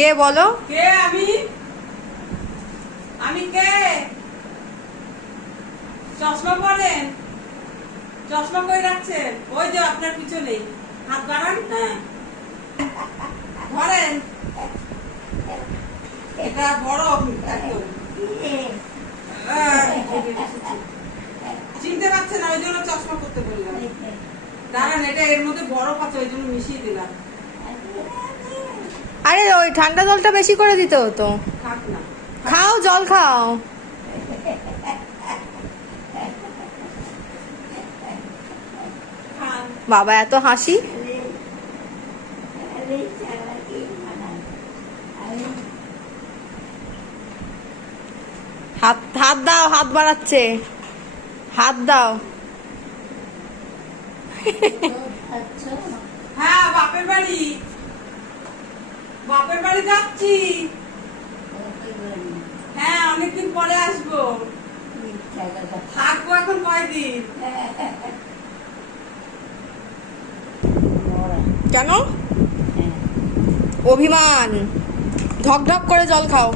কে বলো? কে? আমি আমি কে? চশমা পরেন? চশমা কই রাখছেন? ওই যে আপনার পিছনে। হাত বাড়ান। হ্যাঁ, ধরেন। এটা বড় একদম। চিনতে পারছে না, ওই জন্য চশমা করতে বললাম। দাঁড়ান, এটা এর মধ্যে বরফ আছে, ওই জন্য মিশিয়ে দিলাম। আরে ওই ঠান্ডা জলটা বেশি করে দিতে হতো। থাক না। খাও, জল খাও। খান। বাবা এত হাসি। হাত হাত দাও, হাত বাড়াচ্ছে। হাত দাও। হ্যাঁ, বাপের বাড়ি। বাপের বাড়ি যাচ্ছি। হ্যাঁ, অনেকদিন পরে আসবো। থাকবো এখন কয়দিন। কেন? অভিমান। ঢক ঢক করে জল খাও।